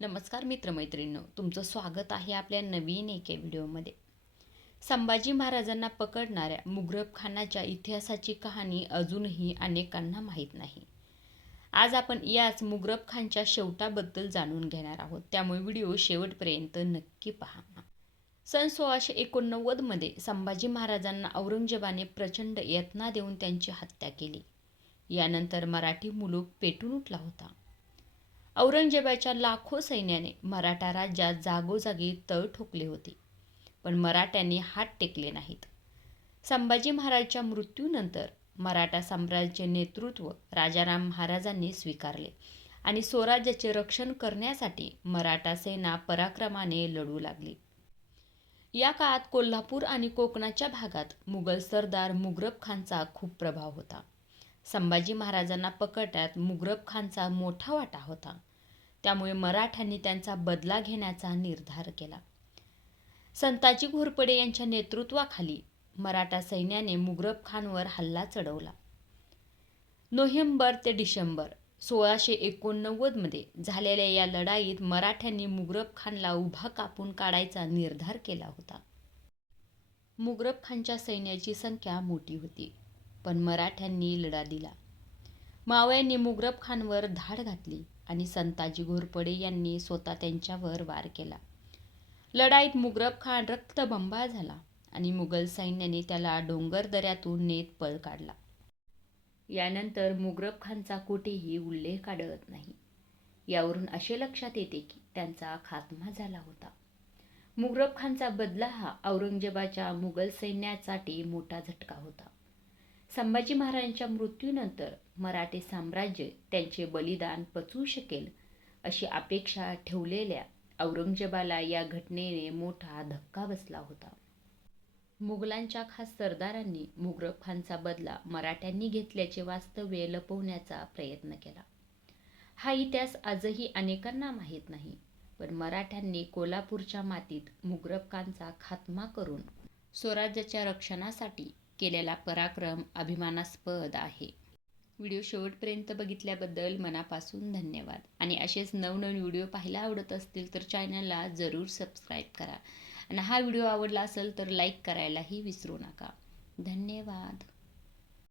नमस्कार मित्रमैत्रिणींनो तुमचं स्वागत आहे आपल्या नवीन एके व्हिडिओमध्ये. संभाजी महाराजांना पकडणाऱ्या मुघरब खानाच्या इतिहासाची कहाणी अजूनही अनेकांना माहीत नाही. आज आपण याच मुघरब खानच्या शेवटाबद्दल जाणून घेणार आहोत. त्यामुळे व्हिडिओ शेवटपर्यंत नक्की पहा. सन सोळाशे एकोणनव्वदमध्ये संभाजी महाराजांना औरंगजेबाने प्रचंड यत्ना देऊन त्यांची हत्या केली. यानंतर मराठी मुलूक पेटून उठला होता. औरंगजेबाच्या लाखो सैन्याने मराठा राज्यात जागोजागी तळ ठोकले होते पण मराठ्यांनी हात टेकले नाहीत. संभाजी महाराजच्या मृत्यूनंतर मराठा साम्राज्याचे नेतृत्व राजाराम महाराजांनी स्वीकारले आणि स्वराज्याचे रक्षण करण्यासाठी मराठा सेना पराक्रमाने लढू लागली. या काळात कोल्हापूर आणि कोकणाच्या भागात मुघल सरदार मुघरब खानचा खूप प्रभाव होता. संभाजी महाराजांना पकडण्यात मुघरब खानचा मोठा वाटा होता. त्यामुळे मराठ्यांनी त्यांचा बदला घेण्याचा निर्धार केला. संताजी घोरपडे यांच्या नेतृत्वाखाली मराठा सैन्याने मुघरब खानवर हल्ला चढवला. नोव्हेंबर ते डिसेंबर सोळाशे एकोणनव्वदमध्ये झालेल्या या लढाईत मराठ्यांनी मुघरब खानला उभा कापून काढायचा निर्धार केला होता. मुघरब खानच्या सैन्याची संख्या मोठी होती पण मराठ्यांनी लढा दिला. मावळ्यांनी मुघरब खानवर धाड घातली. आणि संताजी घोरपडे यांनी स्वतः त्यांच्यावर वार केला. लढाईत मुगरब खान रक्तबंबाळ झाला आणि मुघल सैन्याने त्याला डोंगर दऱ्यातून नेत पळ काढला. यानंतर मुगरब खानचा कुठेही उल्लेख आढळत नाही. यावरून असे लक्षात येते की त्यांचा खात्मा झाला होता. मुगरब खानचा बदला हा औरंगजेबाच्या मुघल सैन्यासाठी मोठा झटका होता. संभाजी महाराजांच्या मृत्यूनंतर मराठी साम्राज्य त्यांचे बलिदान पचवू शकेल अशी अपेक्षा ठेवलेल्या औरंगजेबाला या घटनेने मोठा धक्का बसला होता. मुघलांच्या खास सरदारांनी मुघरब खानचा बदला मराठ्यांनी घेतल्याचे वास्तव्य लपवण्याचा प्रयत्न केला. हा इतिहास आजही अनेकांना माहीत नाही पण मराठ्यांनी कोल्हापूरच्या मातीत मुघरब खानचा खात्मा करून स्वराज्याच्या रक्षणासाठी केलेला पराक्रम अभिमानास्पद आहे. व्हिडिओ शेवटपर्यंत बघितल्याबद्दल मनापासून धन्यवाद. आणि असेच नवनवीन व्हिडिओ पाहायला आवडत असतील तर चॅनलला जरूर सबस्क्राईब करा. आणि हा व्हिडिओ आवडला असेल तर लाईक करायलाही विसरू नका. धन्यवाद.